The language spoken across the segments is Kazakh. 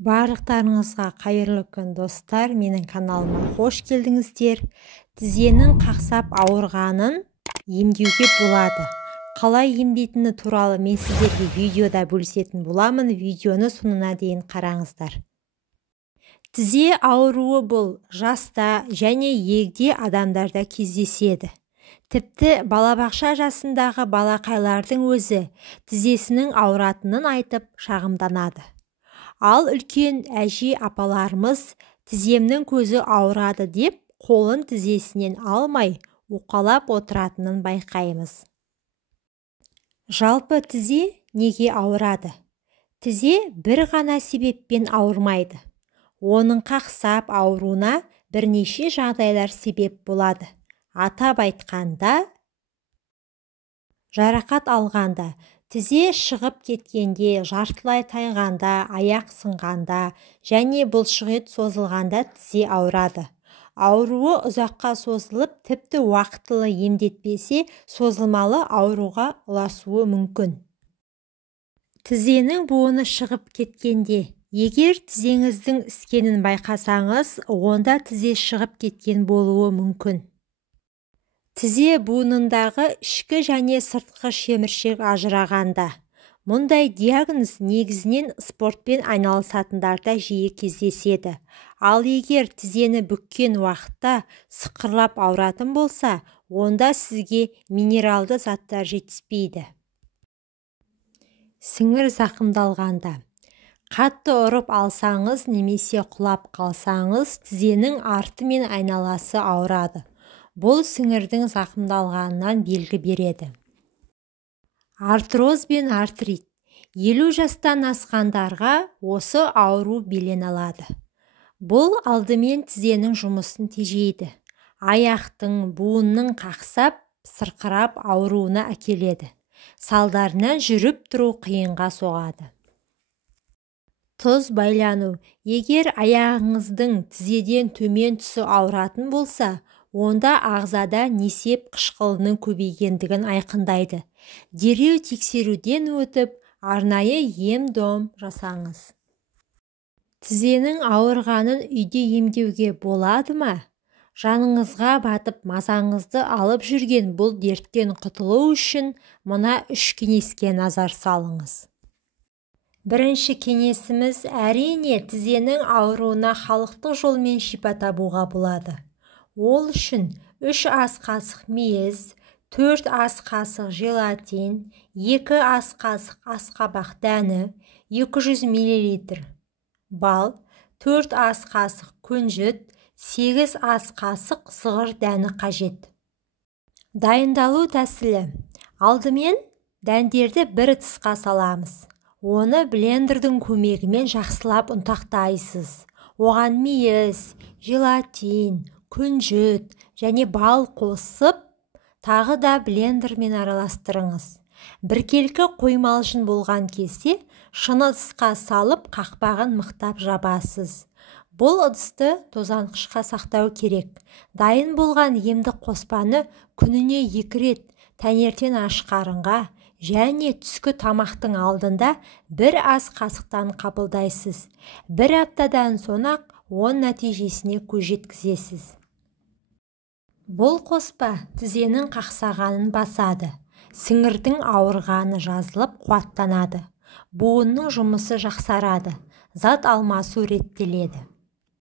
Барлықтарыңызға қайырлы күн достар, менің каналыма қош келдіңіздер. Тізенің қақсап ауырғанын емдеуге болады. Қалай емдейтіні туралы мен сіздерге видеода бөлісетін боламын. Видеоны соңына дейін қараңыздар. Тізе ауруы бұл жаста және егде адамдарда кездеседі. Тіпті балабақша жасындағы балақайлардың өзі тізесінің ауыратынын айтып шағымданады. Ал үлкен әже апаларымыз тіземнің көзі ауырады деп қолын тізесінен алмай уқалап отыратынын байқаймыз. Жалпы тізе неге ауырады? Тізе бір ғана себеппен ауырмайды. Оның қақсап ауруына бірнеше жағдайлар себеп болады. Атап айтқанда, жарақат алғанда, тізе шығып кеткенде, жартылай тайғанда, аяқ сынғанда және бұлшықет созылғанда тізе ауырады. Ауруы ұзаққа созылып, тіпті уақытылы емдетпесе, созылмалы ауруға ұласуы мүмкін. Тізенің буыны шығып кеткенде, егер тізеңіздің іскенін байқасаңыз, онда тізе шығып кеткен болуы мүмкін. Тізе буынындағы ішкі және сыртқы шеміршек ажырағанда. Мұндай диагноз негізінен спортпен айналысатындарда жиі кездеседі. Ал егер тізені бүккен уақытта сықырлап ауыратын болса, онда сізге минералды заттар жетіспейді. Сіңір зақымдалғанда. Қатты ұрып алсаңыз немесе құлап қалсаңыз, тізенің арты мен айналасы ауырады. Бұл сіңірдің зақымдалғанынан белгі береді. Артроз бен артрит. 50 жастан асқандарға осы ауру белең алады. Бұл алдымен тізенің жұмысын тежейді. Аяқтың, буынның қақсап, сырқырап ауруына әкеледі. Салдарынан жүріп тұру қиынға соғады. Тұз байлану. Егер аяғыңыздың тізеден төмен тұсы ауыратын болса, онда ағзада несеп қышқылының көбейгендігін айқындайды. Дереу тексеруден өтіп, арнайы ем-дом жасаңыз. Тізенің ауырғанын үйде емдеуге болады ма? Жаныңызға батып, мазаңызды алып жүрген бұл дерттен құтылу үшін мына 3 кеңеске назар салыңыз. Бірінші кеңесіміз, әрине тізенің ауруына халықтық жолмен шипа табуға болады. Ол үшін 3 ас қасық мейіз, 4 ас қасық желатин, 2 ас қасық асқабақ дәні, 200 мл бал, 4 ас қасық күнжіт, 8 ас қасық зығыр дәні қажет. Дайындалу тәсілі. Алдымен дәндерді бір ыдысқа саламыз. Оны блендердің көмегімен жақсылап ұнтақтайсыз. Оған мейіз, желатин, күнжіт және бал қосып, тағы да блендермен араластырыңыз. Біркелкі қоймалжың болған кезде шыны ыдысқа салып, қақпағын мықтап жабасыз. Бұл ыдысты тозаңғышқа сақтау керек. Дайын болған емді қоспаны күніне 2 рет таңертең аш қарынға және түскі тамақтың алдында 1 ас қасықтан қабылдайсыз. 1 аптадан соң-ақ оң нәтижесіне көз жеткізесіз. Бұл қоспа тізенің қақсағанын басады. Сіңірдің ауырғаны жазылып қуаттанады. Буынның жұмысы жақсарады. Зат алмасу реттеледі.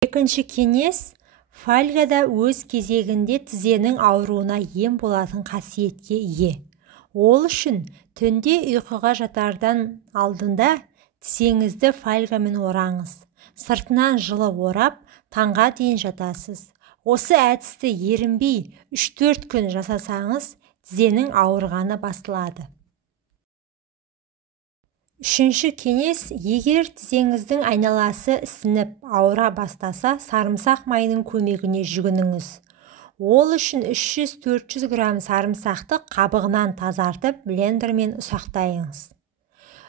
Екінші кеңес, фольгада өз кезегінде тізенің ауруына ем болатын қасиетке ие. Ол үшін түнде ұйқыға жатардан алдында тізеңізді фольгамен ораңыз. Сыртынан жылы орап, таңға дейін жатасыз. Осы әдісті ерінбей 3-4 күн жасасаңыз, тізенің ауырғаны басылады. Үшінші кеңес, егер тізеңіздің айналасы ісініп ауыра бастаса, сарымсақ майының көмегіне жүгініңіз. Ол үшін 300-400 грамм сарымсақты қабығынан тазартып, блендермен ұсақтайыңыз.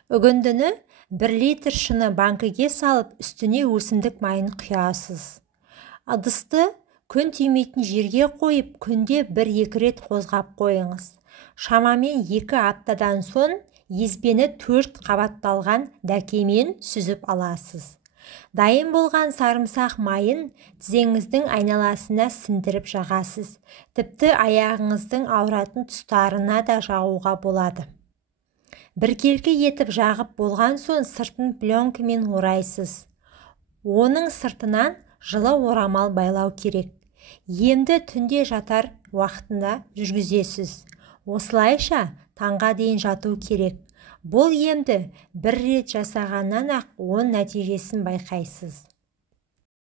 Үгіндіні 1 литр шыны банкіге салып, үстіне өсімдік майын құясыз. Ыдысты күн тимейтін жерге қойып, күнде 1-2 рет қозғап қойыңыз. Шамамен 2 аптадан соң езбені 4 қабатталған дәкемен сүзіп аласыз. Дайын болған сарымсақ майын тізеңіздің айналасына сіңдіріп жағасыз. Тіпті аяғыңыздың ауыратын тұстарына да жағуға болады. Біркелкі етіп жағып болған соң сыртын пленкамен орайсыз. Оның сыртынан жылы орамал байлау керек. Емді түнде жатар уақытында жүргізесіз. Осылайша таңға дейін жату керек. Бұл емді бір рет жасағаннан-ақ оң нәтижесін байқайсыз.